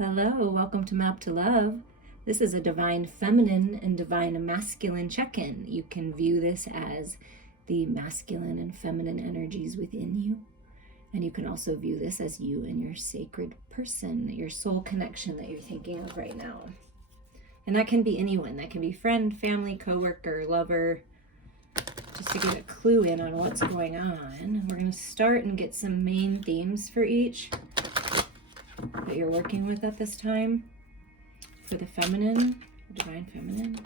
Hello, welcome to Map to Love. This is a divine feminine and divine masculine check-in. You can view this as the masculine and feminine energies within you. And you can also view this as you and your sacred person, your soul connection that you're thinking of right now. And that can be anyone. That can be friend, family, coworker, lover, just to get a clue in on what's going on. We're going to start and get some main themes for each that you're working with at this time. For the feminine, divine feminine,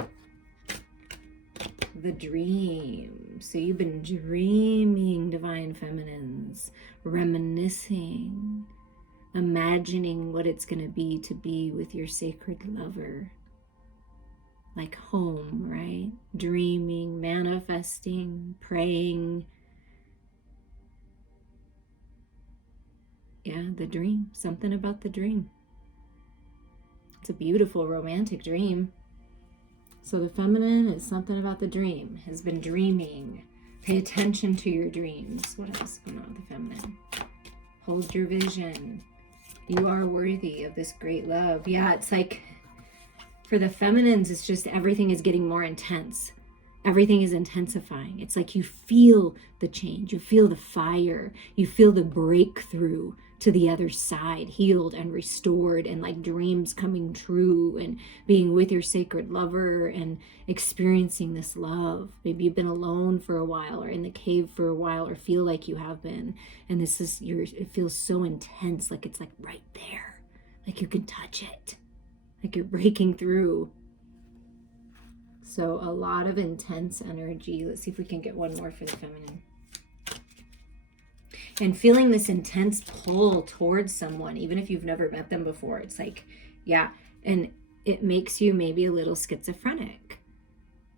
the dream. So you've been dreaming, divine feminines, reminiscing, imagining what it's going to be with your sacred lover. Like home, right? Dreaming, manifesting, praying. Yeah, the dream. Something about the dream. It's a beautiful romantic dream. So the feminine is something about the dream. Has been dreaming. Pay attention to your dreams. What else is going on with the feminine? Hold your vision. You are worthy of this great love. Yeah, it's like for the feminines, it's just everything is getting more intense. Everything is intensifying. It's like you feel the change. You feel the fire. You feel the breakthrough to the other side, healed and restored, and like dreams coming true, and being with your sacred lover and experiencing this love. Maybe you've been alone for a while, or in the cave for a while, or feel like you have been. And this is it feels so intense, like it's like right there, like you can touch it, like you're breaking through. So a lot of intense energy. Let's see if we can get one more for the feminine. And feeling this intense pull towards someone, even if you've never met them before. It's like, yeah. And it makes you maybe a little schizophrenic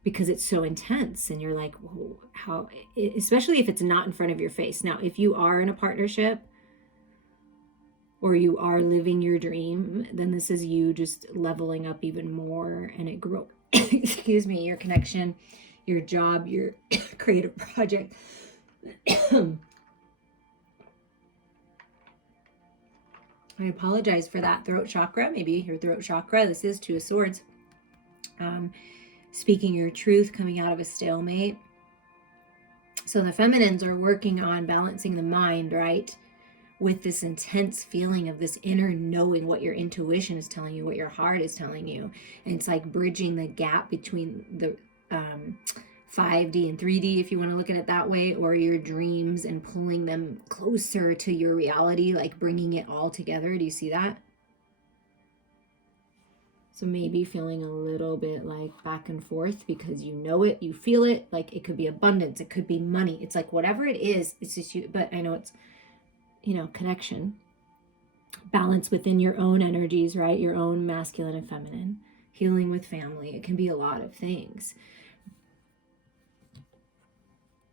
because it's so intense. And you're like, whoa, how, especially if it's not in front of your face. Now, if you are in a partnership or you are living your dream, then this is you just leveling up even more, and it grows. Excuse me, your connection, your job, your creative project. I apologize for that. Throat chakra, maybe your throat chakra. This is Two of Swords. Speaking your truth, coming out of a stalemate. So the feminines are working on balancing the mind, right? With this intense feeling of this inner knowing, what your intuition is telling you, what your heart is telling you. And it's like bridging the gap between the 5D and 3D, if you want to look at it that way, or your dreams, and pulling them closer to your reality, like bringing it all together. Do you see that? So maybe feeling a little bit like back and forth because you know it, you feel it. Like it could be abundance, it could be money. It's like whatever it is, it's just you. But I know it's, connection, balance within your own energies, right? Your own masculine and feminine, healing with family. It can be a lot of things.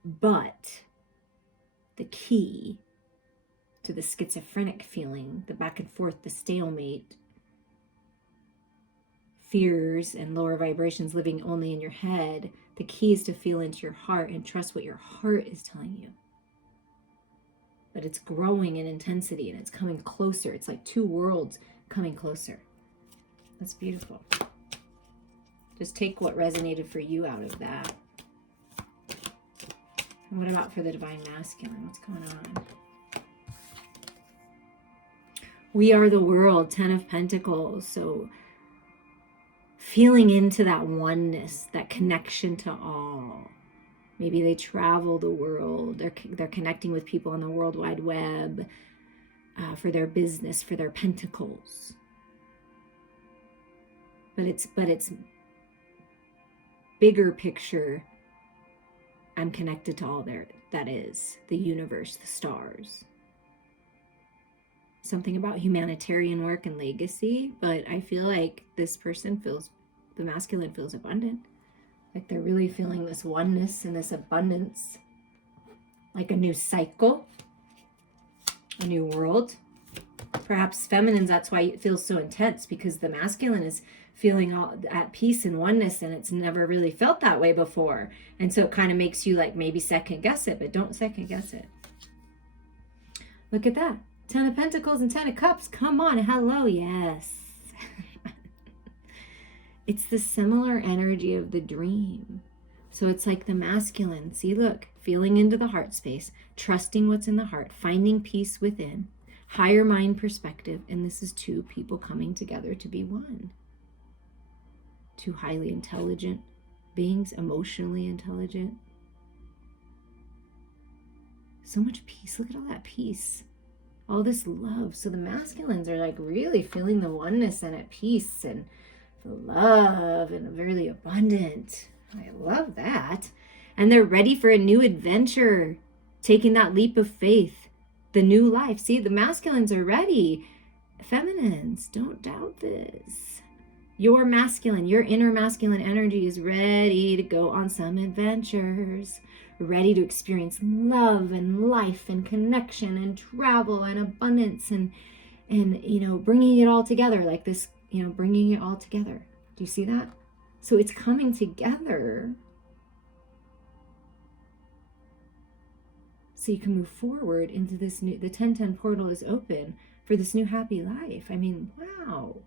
But the key to the schizophrenic feeling, the back and forth, the stalemate, fears and lower vibrations living only in your head, the key is to feel into your heart and trust what your heart is telling you. But it's growing in intensity and it's coming closer. It's like two worlds coming closer. That's beautiful. Just take what resonated for you out of that. And what about for the divine masculine? What's going on? We are the world, 10 of Pentacles. So feeling into that oneness, that connection to all. Maybe they travel the world. They're connecting with people on the World Wide Web for their business, for their pentacles. But it's bigger picture. I'm connected to all there that is, the universe, the stars. Something about humanitarian work and legacy, but I feel like this person the masculine feels abundant. Like they're really feeling this oneness and this abundance, like a new cycle, a new world. Perhaps feminines, that's why it feels so intense, because the masculine is feeling all at peace and oneness, and it's never really felt that way before. And so it kind of makes you like maybe second guess it, but don't second guess it. Look at that. Ten of Pentacles and Ten of Cups. Come on. Hello. Yes. It's the similar energy of the dream. So it's like the masculine. See, look, feeling into the heart space, trusting what's in the heart, finding peace within, higher mind perspective. And this is two people coming together to be one. Two highly intelligent beings, emotionally intelligent. So much peace. Look at all that peace. All this love. So the masculines are like really feeling the oneness and at peace and the love and really abundant. I love that. And they're ready for a new adventure, taking that leap of faith, the new life. See, the masculines are ready. Feminines, don't doubt this. Your masculine, your inner masculine energy is ready to go on some adventures, ready to experience love and life and connection and travel and abundance and bringing it all together like this, bringing it all together. Do you see that? So it's coming together so you can move forward into this new, the 1010 portal is open for this new happy life. I mean, wow.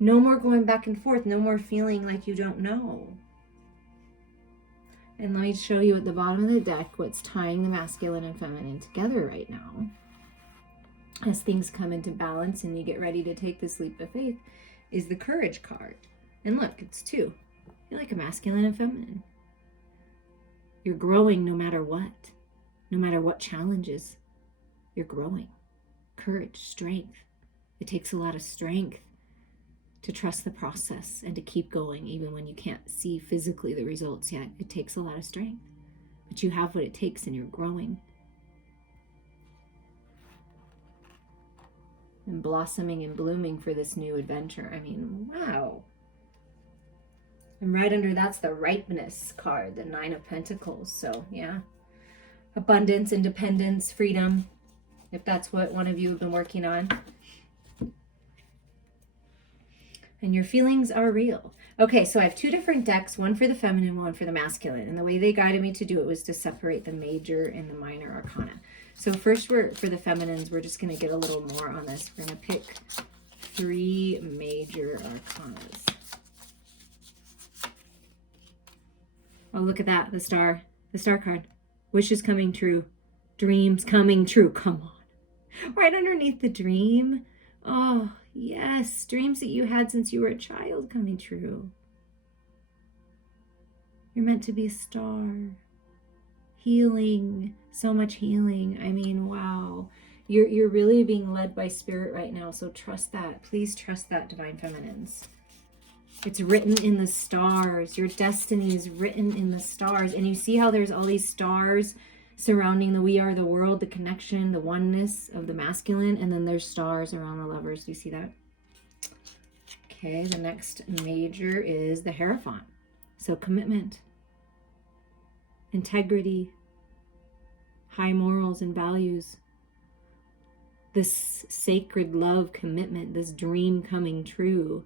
No more going back and forth. No more feeling like you don't know. And let me show you at the bottom of the deck what's tying the masculine and feminine together right now. As things come into balance and you get ready to take this leap of faith is the courage card. And look, it's two. You're like a masculine and feminine. You're growing no matter what challenges. You're growing. Courage, strength. It takes a lot of strength to trust the process and to keep going even when you can't see physically the results yet. It takes a lot of strength, but you have what it takes and you're growing and blossoming and blooming for this new adventure. I mean, wow. And right under that's the ripeness card, the 9 of Pentacles. So yeah, abundance, independence, freedom, if that's what one of you have been working on. And your feelings are real. Okay, so I have two different decks, one for the feminine, one for the masculine. And the way they guided me to do it was to separate the major and the minor arcana. So first, for the feminines, we're just going to get a little more on this. We're going to pick 3 major arcanas. Oh, look at that, the star card. Wishes coming true, dreams coming true. Come on. Right underneath the dream. Oh, yes, dreams that you had since you were a child coming true. You're meant to be a star. Healing, so much healing. I mean, wow. You're really being led by spirit right now, so trust that. Please trust that, Divine Feminines. It's written in the stars. Your destiny is written in the stars. And you see how there's all these stars surrounding the we are the world, the connection, the oneness of the masculine, and then there's stars around the lovers. Do you see that? Okay, the next major is the Heraphon. So commitment, integrity, high morals and values, this sacred love commitment, this dream coming true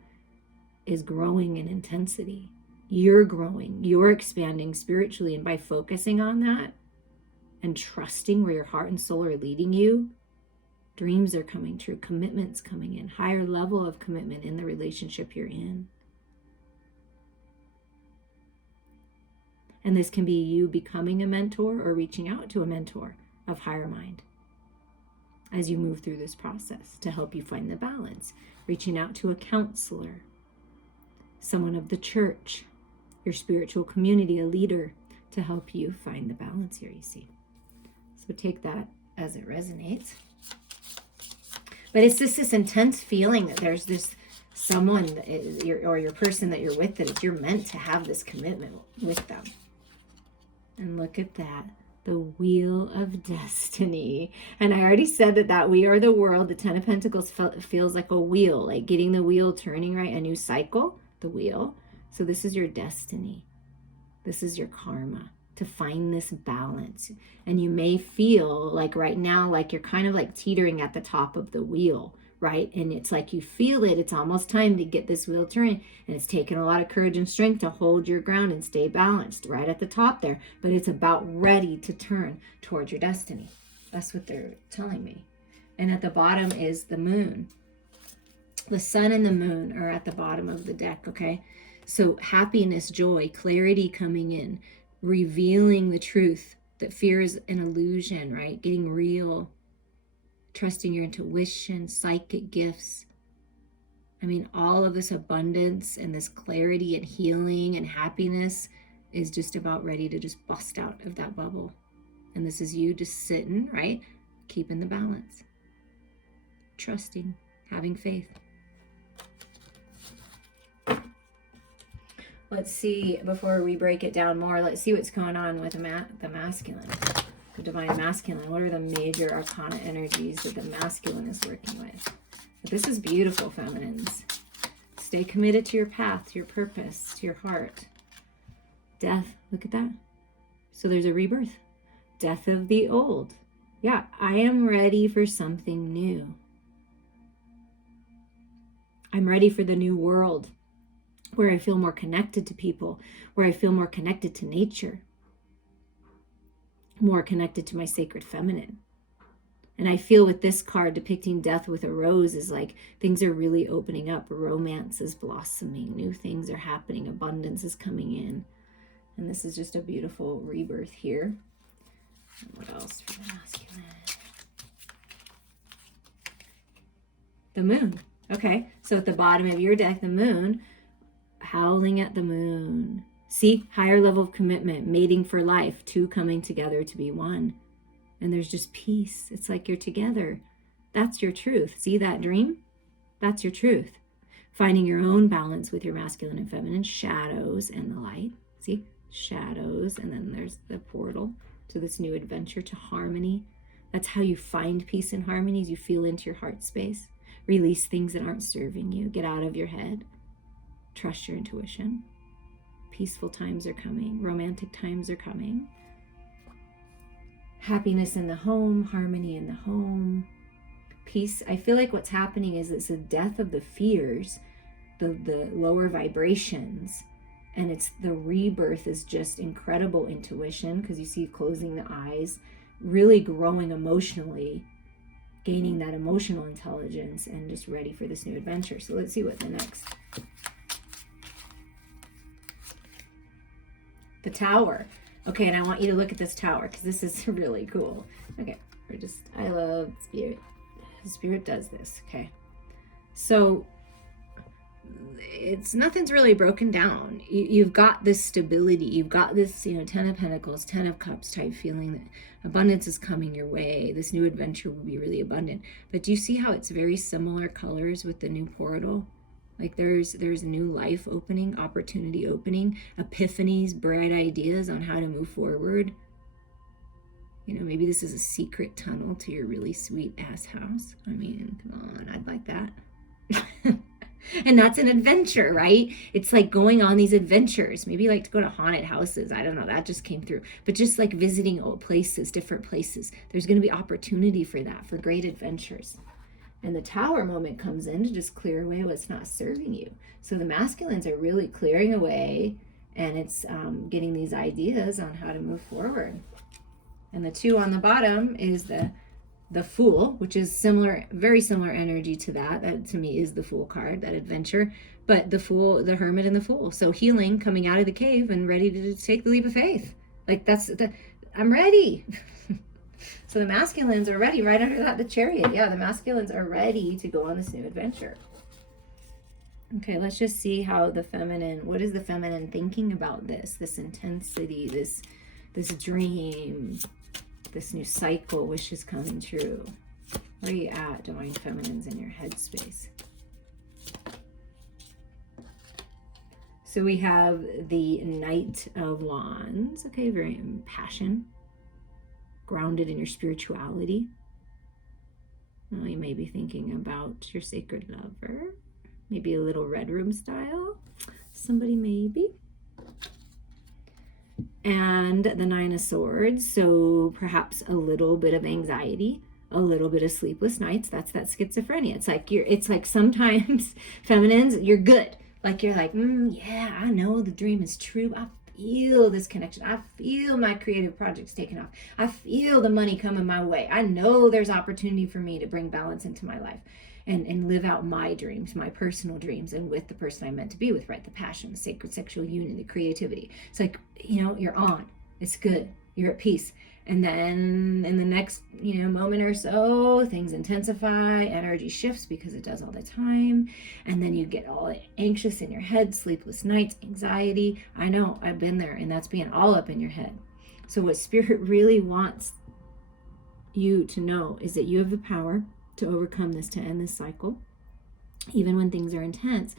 is growing in intensity. You're growing, you're expanding spiritually, and by focusing on that and trusting where your heart and soul are leading you, dreams are coming true, commitments coming in, higher level of commitment in the relationship you're in. And this can be you becoming a mentor or reaching out to a mentor of higher mind as you move through this process to help you find the balance, reaching out to a counselor, someone of the church, your spiritual community, a leader, to help you find the balance here, you see. So take that as it resonates. But it's just this intense feeling that there's this someone that is, or your person that you're with, that you're meant to have this commitment with them. And look at that, the Wheel of Destiny. And I already said that we are the world. The 10 of Pentacles feels like a wheel, like getting the wheel turning, right? A new cycle, the wheel. So this is your destiny. This is your karma, to find this balance. And you may feel like right now, like you're kind of like teetering at the top of the wheel, right? And it's like you feel it. It's almost time to get this wheel turning. And it's taken a lot of courage and strength to hold your ground and stay balanced right at the top there. But it's about ready to turn towards your destiny. That's what they're telling me. And at the bottom is the moon. The sun and the moon are at the bottom of the deck, okay? So happiness, joy, clarity coming in, revealing the truth that fear is an illusion, right? Getting real, trusting your intuition, psychic gifts. I mean, all of this abundance and this clarity and healing and happiness is just about ready to just bust out of that bubble. And this is you just sitting, right? Keeping the balance, trusting, having faith. Let's see, before we break it down more, let's see what's going on with the masculine, the divine masculine. What are the major arcana energies that the masculine is working with? But this is beautiful, feminines. Stay committed to your path, to your purpose, to your heart. Death, look at that. So there's a rebirth. Death of the old. Yeah, I am ready for something new. I'm ready for the new world, where I feel more connected to people, where I feel more connected to nature, more connected to my sacred feminine. And I feel with this card depicting death with a rose is like things are really opening up. Romance is blossoming. New things are happening. Abundance is coming in. And this is just a beautiful rebirth here. And what else for the masculine? The moon. Okay, so at the bottom of your deck, the moon, howling at the moon. See, higher level of commitment, mating for life, two coming together to be one. And there's just peace. It's like you're together. That's your truth. See that dream? That's your truth. Finding your own balance with your masculine and feminine, shadows and the light. See, shadows, and then there's the portal to this new adventure, to harmony. That's how you find peace and harmony, as you feel into your heart space. Release things that aren't serving you. Get out of your head. Trust your intuition. Peaceful times are coming. Romantic times are coming. Happiness in the home, harmony in the home, peace. I feel like what's happening is it's a death of the fears, the lower vibrations, and it's the rebirth is just incredible intuition, because you see closing the eyes, really growing emotionally, gaining that emotional intelligence, and just ready for this new adventure. So let's see what the next. The Tower. Okay, and I want you to look at this tower, because this is really cool. Okay, I love Spirit. Spirit does this, okay. So, nothing's really broken down. You've got this stability. You've got this, 10 of Pentacles, 10 of Cups type feeling that abundance is coming your way. This new adventure will be really abundant. But do you see how it's very similar colors with the new portal? Like there's new life opening, opportunity opening, epiphanies, bright ideas on how to move forward. Maybe this is a secret tunnel to your really sweet ass house. I mean, come on, I'd like that. And that's an adventure, right? It's like going on these adventures. Maybe you like to go to haunted houses. I don't know, that just came through. But just like visiting old places, different places. There's going to be opportunity for that, for great adventures. And the Tower moment comes in to just clear away what's not serving you. So the masculines are really clearing away, and it's getting these ideas on how to move forward. And the 2 on the bottom is the Fool, which is similar, very similar energy to that. That to me is the Fool card, that adventure. But the Fool, the Hermit and the Fool. So healing, coming out of the cave and ready to take the leap of faith. Like I'm ready. So the masculines are ready. Right under that, the Chariot. Yeah, the masculines are ready to go on this new adventure. Okay, let's just see how the feminine, what is the feminine thinking about this intensity, this dream, this new cycle, wishes coming true. Where are you at, divine feminines, in your headspace? So we have the Knight of Wands. Okay, very passion. Grounded in your spirituality. Well, you may be thinking about your sacred lover. Maybe a little Red Room style. Somebody maybe. And the 9 of Swords. So perhaps a little bit of anxiety, a little bit of sleepless nights. That's that schizophrenia. It's like sometimes feminines, you're good. Like you're like, yeah, I know the dream is true. feel this connection. I feel my creative projects taking off. I feel the money coming my way. I know there's opportunity for me to bring balance into my life and live out my dreams, my personal dreams, and with the person I'm meant to be with, right? The passion, the sacred sexual union, the creativity. It's like, you're on. It's good. You're at peace. And then in the next, moment or so, things intensify, energy shifts because it does all the time. And then you get all anxious in your head, sleepless nights, anxiety. I know, I've been there, and that's being all up in your head. So what Spirit really wants you to know is that you have the power to overcome this, to end this cycle. Even when things are intense,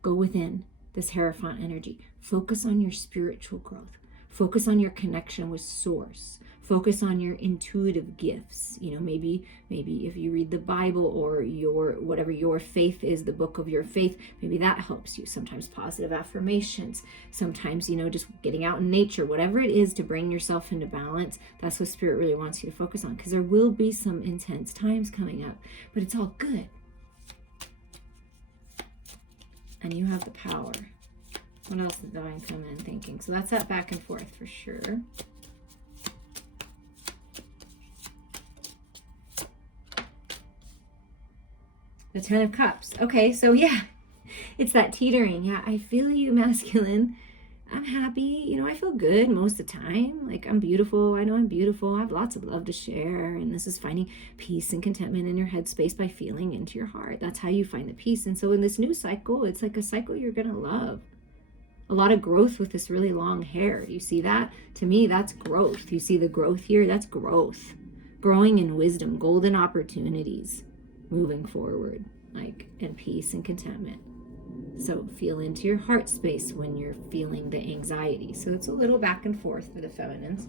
go within this Heraphon energy. Focus on your spiritual growth. Focus on your connection with Source. Focus on your intuitive gifts. Maybe if you read the Bible or whatever your faith is, the book of your faith, maybe that helps you. Sometimes positive affirmations, sometimes, just getting out in nature, whatever it is to bring yourself into balance. That's what Spirit really wants you to focus on, because there will be some intense times coming up, but it's all good. And you have the power. What else is Divine Feminine thinking? So that's that back and forth for sure. The Ten of Cups. Okay, so yeah, it's that teetering. Yeah, I feel you, masculine. I'm happy. I feel good most of the time. Like, I'm beautiful. I know I'm beautiful. I have lots of love to share. And this is finding peace and contentment in your headspace by feeling into your heart. That's how you find the peace. And so in this new cycle, it's like a cycle you're going to love. A lot of growth with this really long hair. Do you see that? To me, that's growth. You see the growth here? That's growth. Growing in wisdom, golden opportunities, moving forward, like in peace and contentment. So feel into your heart space when you're feeling the anxiety. So it's a little back and forth for the feminines.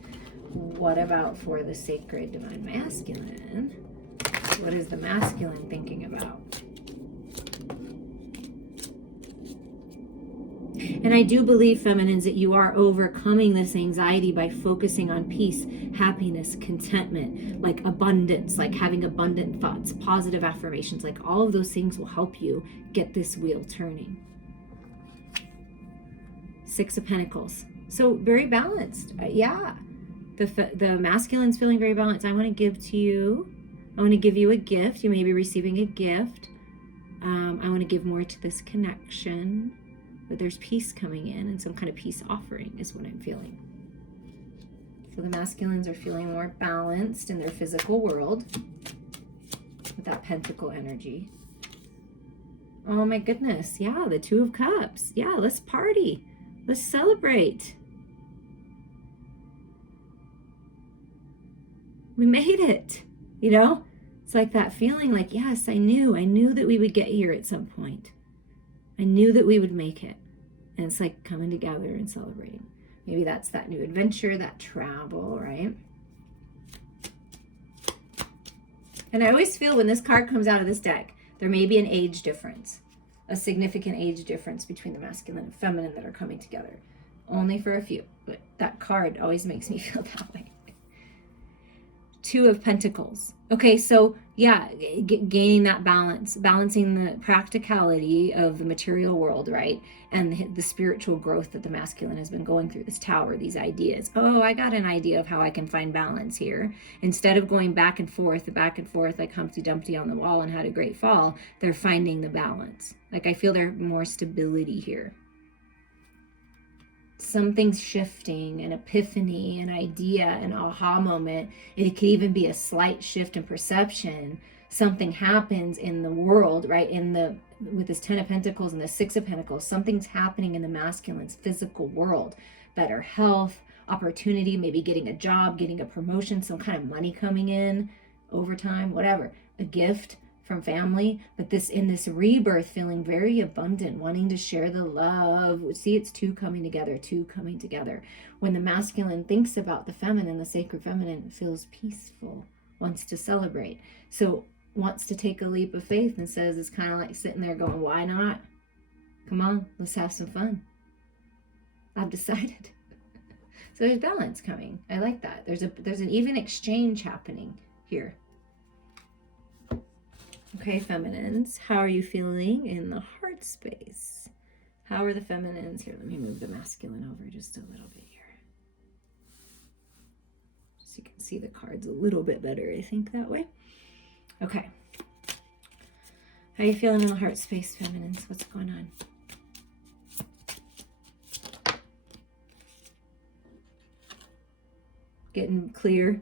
What about for the sacred divine masculine? What is the masculine thinking about? And I do believe, feminines, that you are overcoming this anxiety by focusing on peace, happiness, contentment, like abundance, like having abundant thoughts, positive affirmations, like all of those things will help you get this wheel turning. Six of Pentacles. So very balanced. Yeah. The masculine's feeling very balanced. I want to give you a gift. You may be receiving a gift. I want to give more to this connection. But there's peace coming in, and some kind of peace offering is what I'm feeling. So the masculines are feeling more balanced in their physical world with that pentacle energy. Oh my goodness. Yeah, the Two of Cups. Yeah, let's party. Let's celebrate. We made it. It's like that feeling like, yes, I knew that we would get here at some point. I knew that we would make it. And it's like coming together and celebrating. Maybe that's that new adventure, that travel, right? And I always feel when this card comes out of this deck, there may be an age difference, a significant age difference between the masculine and feminine that are coming together. Only for a few, but that card always makes me feel that way. Two of Pentacles. Okay, so yeah, gaining that balance, balancing the practicality of the material world, right? And the spiritual growth that the masculine has been going through, this tower, these ideas. Oh, I got an idea of how I can find balance here. Instead of going back and forth like Humpty Dumpty on the wall and had a great fall, they're finding the balance. Like, I feel there's more stability here. Something's shifting, an epiphany, an idea, an aha moment. It could even be a slight shift in perception. Something happens in the world, right? With this Ten of Pentacles and the Six of Pentacles, something's happening in the masculine's physical world. Better health, opportunity, maybe getting a job, getting a promotion, some kind of money coming in, overtime, whatever. A gift from family, but in this rebirth, feeling very abundant, wanting to share the love. See, it's two coming together. When the masculine thinks about the feminine, the sacred feminine, feels peaceful, wants to celebrate. So wants to take a leap of faith and says, it's kind of like sitting there going, why not? Come on, let's have some fun. I've decided. So there's balance coming. I like that. There's an even exchange happening here. Okay, feminines, how are you feeling in the heart space? How are the feminines? Here, let me move the masculine over just a little bit here. So you can see the cards a little bit better, I think, that way. Okay. How are you feeling in the heart space, feminines? What's going on? Getting clear.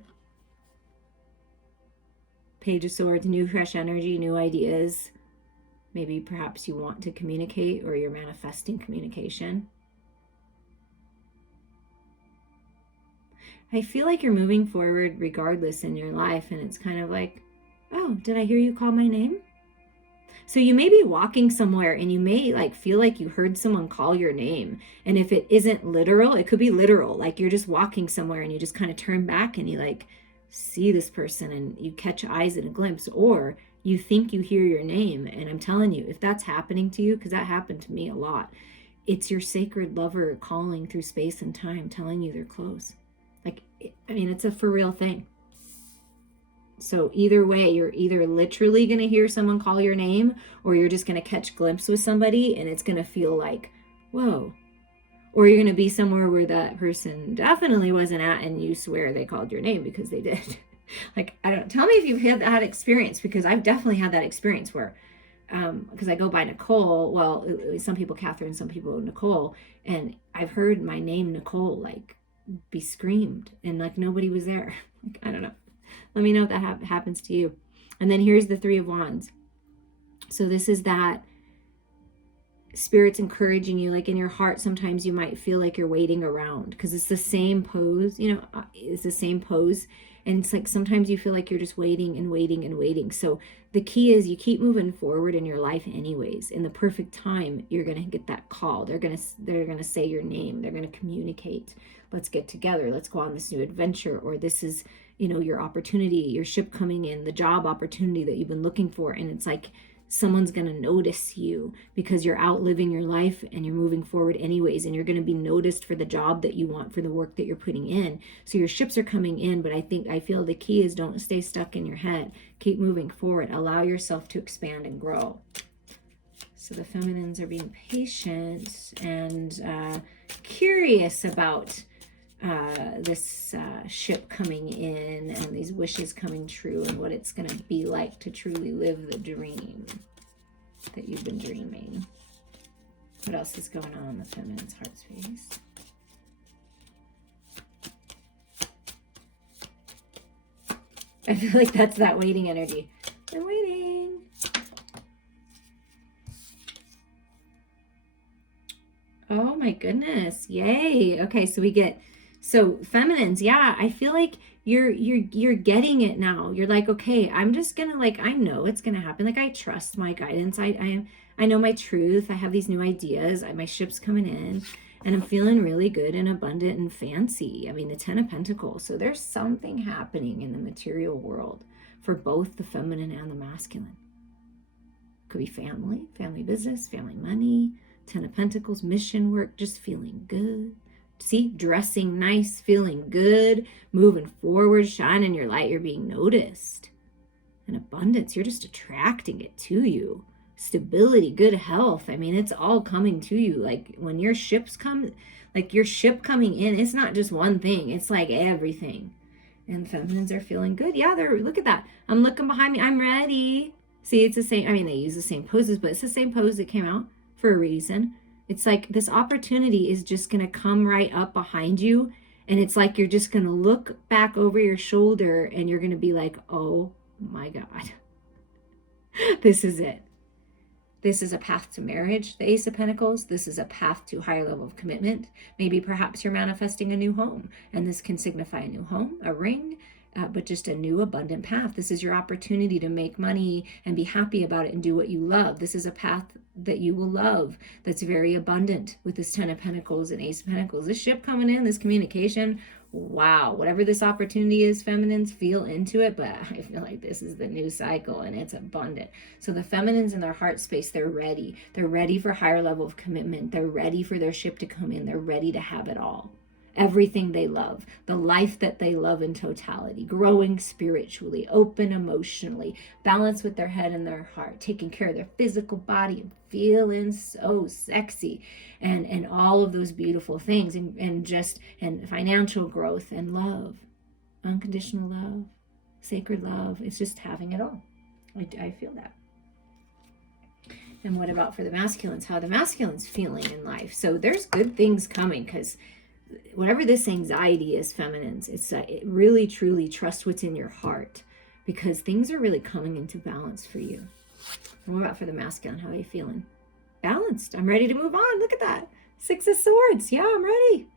Page of Swords, new fresh energy, new ideas. Maybe perhaps you want to communicate or you're manifesting communication. I feel like you're moving forward regardless in your life, and it's kind of like, oh, did I hear you call my name? So you may be walking somewhere and you may like feel like you heard someone call your name. And if it isn't literal, it could be literal. Like you're just walking somewhere and you just kind of turn back and you like see this person and you catch eyes in a glimpse, or you think you hear your name. And I'm telling you, if that's happening to you, because that happened to me a lot, it's your sacred lover calling through space and time, telling you they're close. Like, I mean, it's a for real thing. So either way, you're either literally going to hear someone call your name, or you're just going to catch a glimpse with somebody and it's going to feel like, whoa. Or you're going to be somewhere where that person definitely wasn't at and you swear they called your name because they did. Like, I don't, tell me if you've had that experience, because I've definitely had that experience where, because I go by Nichole, well, some people Katherine, some people Nichole, and I've heard my name Nichole like be screamed and like nobody was there. Like, I don't know. Let me know if that happens to you. And then here's the Three of Wands. So this is that Spirit's encouraging you. Like in your heart, sometimes you might feel like you're waiting around because it's the same pose, you know, it's the same pose. And it's like sometimes you feel like you're just waiting and waiting and waiting. So the key is you keep moving forward in your life anyways. In the perfect time, you're going to get that call. They're going to say your name. They're going to communicate. Let's get together. Let's go on this new adventure. Or this is, you know, your opportunity, your ship coming in, the job opportunity that you've been looking for. And it's like someone's going to notice you because you're out living your life and you're moving forward anyways. And you're going to be noticed for the job that you want, for the work that you're putting in. So your ships are coming in. But I feel the key is don't stay stuck in your head. Keep moving forward. Allow yourself to expand and grow. So the feminines are being patient and curious about this ship coming in and these wishes coming true and what it's going to be like to truly live the dream that you've been dreaming. What else is going on in the feminine's heart space? I feel like that's that waiting energy. I'm waiting. Oh my goodness. Yay. Okay, so we get, so feminines, yeah, I feel like you're getting it now. You're like, okay, I'm just gonna, like, I know it's gonna happen. Like, I trust my guidance. I know my truth. I have these new ideas. My ship's coming in and I'm feeling really good and abundant and fancy. I mean, the 10 of Pentacles. So there's something happening in the material world for both the feminine and the masculine. Could be family business, family money, 10 of Pentacles, mission work, just feeling good. See, dressing nice, feeling good, moving forward, shining your light, you're being noticed. And abundance, you're just attracting it to you. Stability, good health. I mean, it's all coming to you. Like when your ships come, like your ship coming in, it's not just one thing. It's like everything. And feminines are feeling good. Yeah, look at that. I'm looking behind me. I'm ready. See, it's the same. I mean, they use the same poses, but it's the same pose that came out for a reason. It's like this opportunity is just going to come right up behind you. And it's like you're just going to look back over your shoulder and you're going to be like, oh my God, this is it. This is a path to marriage, the Ace of Pentacles. This is a path to a higher level of commitment. Maybe perhaps you're manifesting a new home, and this can signify a new home, a ring, but just a new abundant path. This is your opportunity to make money and be happy about it and do what you love. This is a path that you will love that's very abundant with this 10 of Pentacles and Ace of Pentacles. This ship coming in, this communication, wow, whatever this opportunity is, feminines, feel into it. But I feel like this is the new cycle and it's abundant. So the feminines in their heart space, they're ready. They're ready for higher level of commitment. They're ready for their ship to come in. They're ready to have it all. everything they love, the life that they love in totality, growing spiritually, open emotionally, balanced with their head and their heart, taking care of their physical body and feeling so sexy, and all of those beautiful things, and financial growth and love, unconditional love, sacred love. It's just having it all. I feel that. And what about for the masculines? How the masculines feeling in life? So there's good things coming, because whatever this anxiety is, feminines, it's it really truly trust what's in your heart, because things are really coming into balance for you. And what about for the masculine? How are they feeling? Balanced. I'm ready to move on. Look at that. 6 of Swords. Yeah, I'm ready.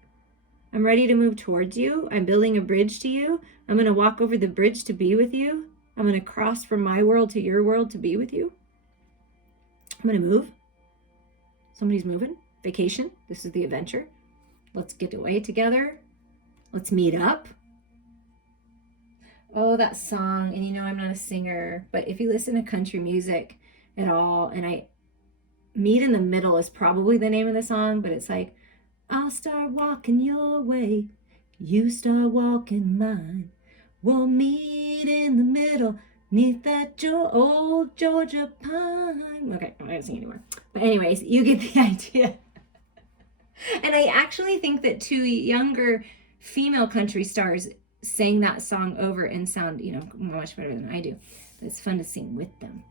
I'm ready to move towards you. I'm building a bridge to you. I'm going to walk over the bridge to be with you. I'm going to cross from my world to your world to be with you. I'm going to move. Somebody's moving. Vacation. This is the adventure. Let's get away together. Let's meet up. Oh, that song. And you know, I'm not a singer, but if you listen to country music at all, and Meet in the Middle is probably the name of the song, but it's like, I'll start walking your way. You start walking mine. We'll meet in the middle, neath that old Georgia pine. Okay, I'm not gonna sing anymore. But anyways, you get the idea. And I actually think that 2 younger female country stars sang that song over and sound, you know, much better than I do. But it's fun to sing with them.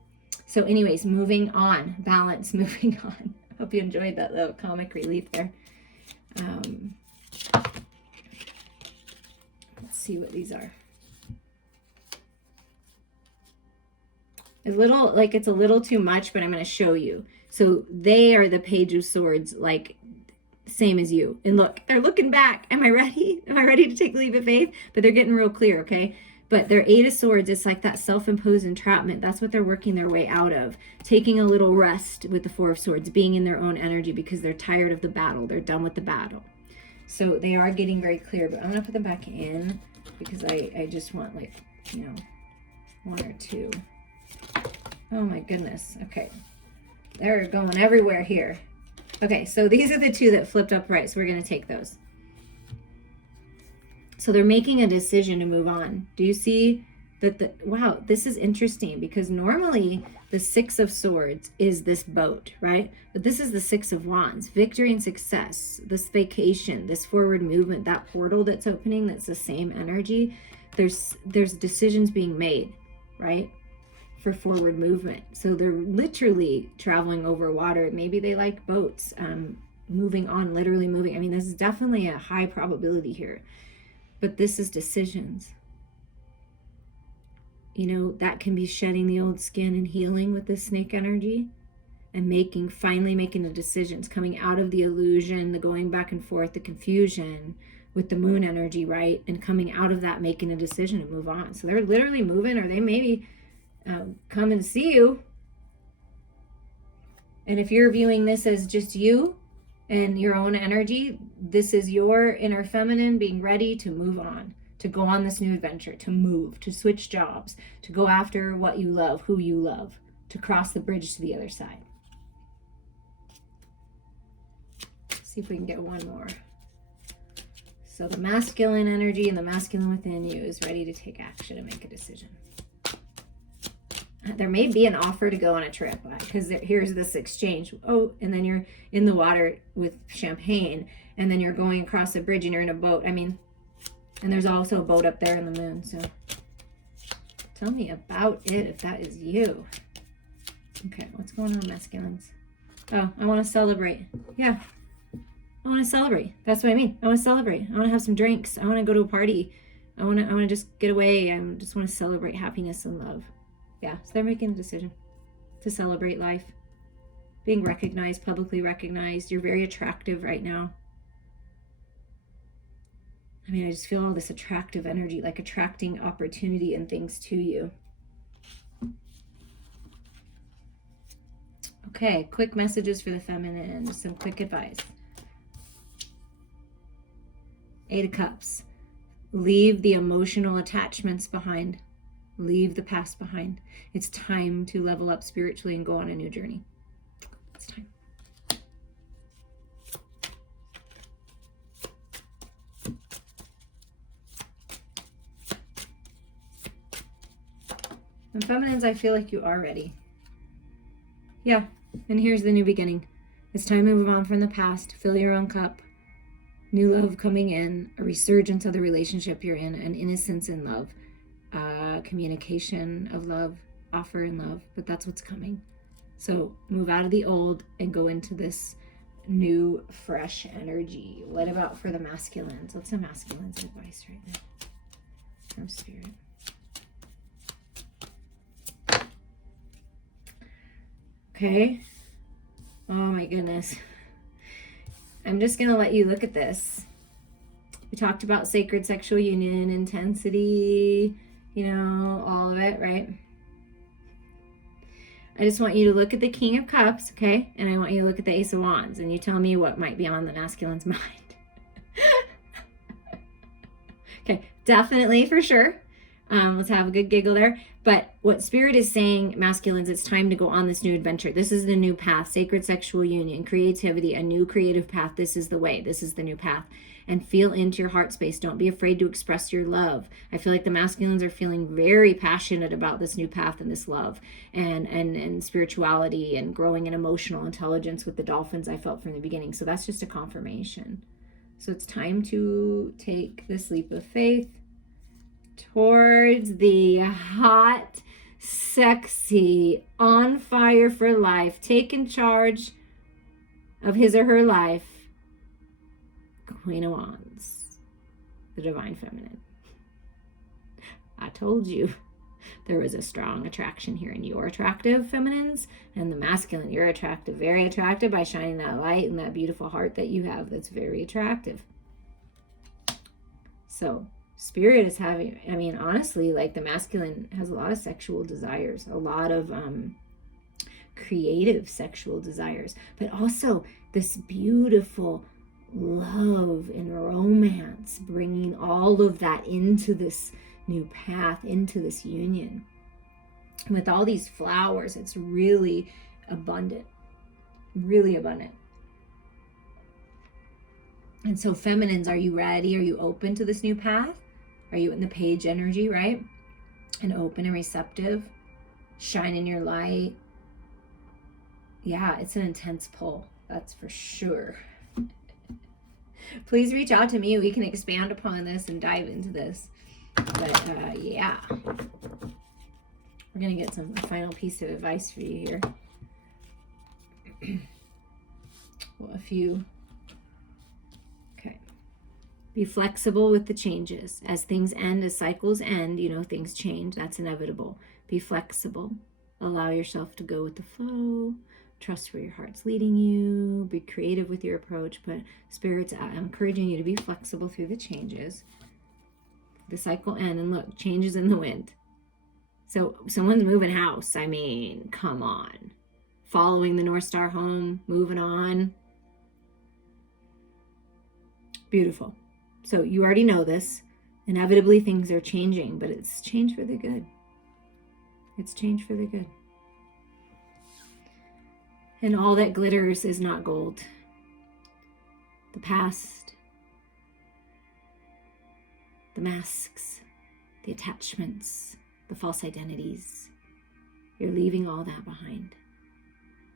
So anyways, moving on. Balance, moving on. Hope you enjoyed that little comic relief there. Let's see what these are. It's a little too much, but I'm going to show you. So they are the Page of Swords, like same as you. And look, they're looking back. Am I ready? Am I ready to take the leap of faith? But they're getting real clear, okay? But their 8 of Swords, it's like that self-imposed entrapment. That's what they're working their way out of. Taking a little rest with the 4 of Swords, being in their own energy because they're tired of the battle. They're done with the battle. So they are getting very clear, but I'm going to put them back in because I just want, like, you know, 1 or 2. Oh my goodness. Okay. They're going everywhere here. Okay, so these are the 2 that flipped upright, so we're going to take those. So they're making a decision to move on. Do you see that? Wow, this is interesting, because normally the 6 of Swords is this boat, right? But this is the 6 of Wands, victory and success, this vacation, this forward movement, that portal that's opening, that's the same energy. There's decisions being made, right? For forward movement. So they're literally traveling over water. Maybe they like boats, moving on, literally moving. I mean, this is definitely a high probability here, but this is decisions. You know, that can be shedding the old skin and healing with the snake energy, and finally making the decisions, coming out of the illusion, the going back and forth, the confusion with the moon energy, right? And coming out of that, making a decision to move on. So they're literally moving, or they maybe come and see you. And if you're viewing this as just you and your own energy, this is your inner feminine being ready to move on, to go on this new adventure, to move, to switch jobs, to go after what you love, who you love, to cross the bridge to the other side. Let's see if we can get one more. So the masculine energy and the masculine within you is ready to take action and make a decision. There may be an offer to go on a trip, because here's this exchange. Oh, and then you're in the water with champagne, and then you're going across a bridge and you're in a boat. I mean, and there's also a boat up there in the moon. So tell me about it if that is you. Okay, what's going on, masculines? Oh, I want to celebrate. Yeah, I want to celebrate. That's what I mean. I want to celebrate. I want to have some drinks. I want to go to a party. I want to just get away. I just want to celebrate happiness and love. Yeah, so they're making a decision to celebrate life, being recognized, publicly recognized. You're very attractive right now. I mean, I just feel all this attractive energy, like attracting opportunity and things to you. Okay, quick messages for the feminine, some quick advice. 8 of Cups. Leave the emotional attachments behind. Leave the past behind. It's time to level up spiritually and go on a new journey. It's time. And feminines, I feel like you are ready. Yeah, and here's the new beginning. It's time to move on from the past, fill your own cup, new love coming in, a resurgence of the relationship you're in, an innocence in love, communication of love, offer in love, but that's what's coming. So move out of the old and go into this new, fresh energy. What about for the masculines? What's the masculine's advice right now from Spirit? Okay. Oh my goodness. I'm just going to let you look at this. We talked about sacred sexual union, intensity, all of it, right? I just want you to look at the King of Cups, okay? And I want you to look at the Ace of Wands, and you tell me what might be on the masculine's mind. Okay, definitely, for sure. Let's have a good giggle there. But what Spirit is saying, masculines, it's time to go on this new adventure. This is the new path, sacred sexual union, creativity, a new creative path. This is the way. This is the new path. And feel into your heart space. Don't be afraid to express your love. I feel like the masculines are feeling very passionate about this new path and this love and spirituality and growing in emotional intelligence with the dolphins I felt from the beginning. So that's just a confirmation. So it's time to take this leap of faith towards the hot, sexy, on fire for life, taking charge of his or her life, Queen of Wands, the Divine Feminine. I told you there was a strong attraction here, and you're attractive, feminines, and the masculine, you're attractive, very attractive by shining that light and that beautiful heart that you have that's very attractive. So Spirit is having, honestly, like the masculine has a lot of sexual desires, a lot of creative sexual desires, but also this beautiful love and romance, bringing all of that into this new path, into this union. With all these flowers, it's really abundant, really abundant. And so feminines, are you ready? Are you open to this new path? Are you in the page energy, right? And open and receptive, shine in your light. Yeah, it's an intense pull, that's for sure. Please reach out to me. We can expand upon this and dive into this. But yeah, we're going to get some final piece of advice for you here. Well, a few. Okay. Be flexible with the changes. As things end, as cycles end, things change. That's inevitable. Be flexible. Allow yourself to go with the flow. Trust where your heart's leading you. Be creative with your approach. But Spirit's encouraging you to be flexible through the changes. The cycle end, and look, changes in the wind. So someone's moving house. Come on. Following the North Star home, moving on. Beautiful. So you already know this. Inevitably things are changing, but it's change for the good. It's change for the good. And all that glitters is not gold. The past, the masks, the attachments, the false identities. You're leaving all that behind.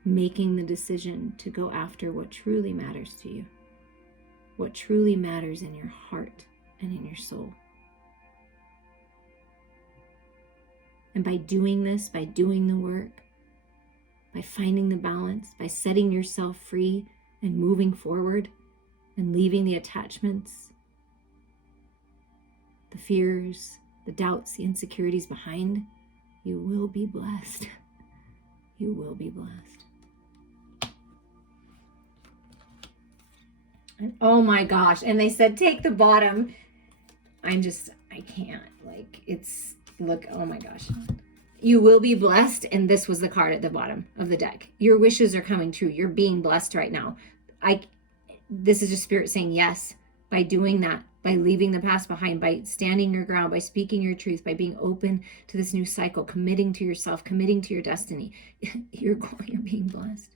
Making the decision to go after what truly matters to you. What truly matters in your heart and in your soul. And by doing this, by doing the work, by finding the balance, by setting yourself free and moving forward and leaving the attachments, the fears, the doubts, the insecurities behind, you will be blessed. You will be blessed. And oh my gosh, and they said, take the bottom. I can't, look, oh my gosh. You will be blessed, and this was the card at the bottom of the deck. Your wishes are coming true. You're being blessed right now. This is just Spirit saying yes. By doing that, by leaving the past behind, by standing your ground, by speaking your truth, by being open to this new cycle, committing to yourself, committing to your destiny, you're being blessed.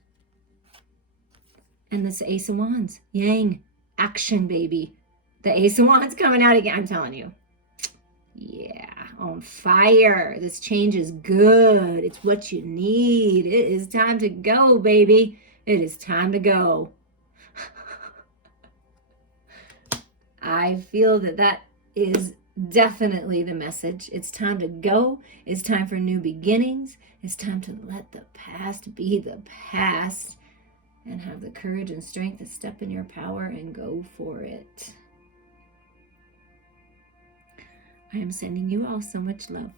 And this Ace of Wands, Yang, action, baby. The Ace of Wands coming out again. I'm telling you. Yeah. on fire. This change is good. It's what you need. It is time to go, baby. It is time to go. I feel that is definitely the message. It's time to go. It's time for new beginnings. It's time to let the past be the past and have the courage and strength to step in your power and go for it. I am sending you all so much love.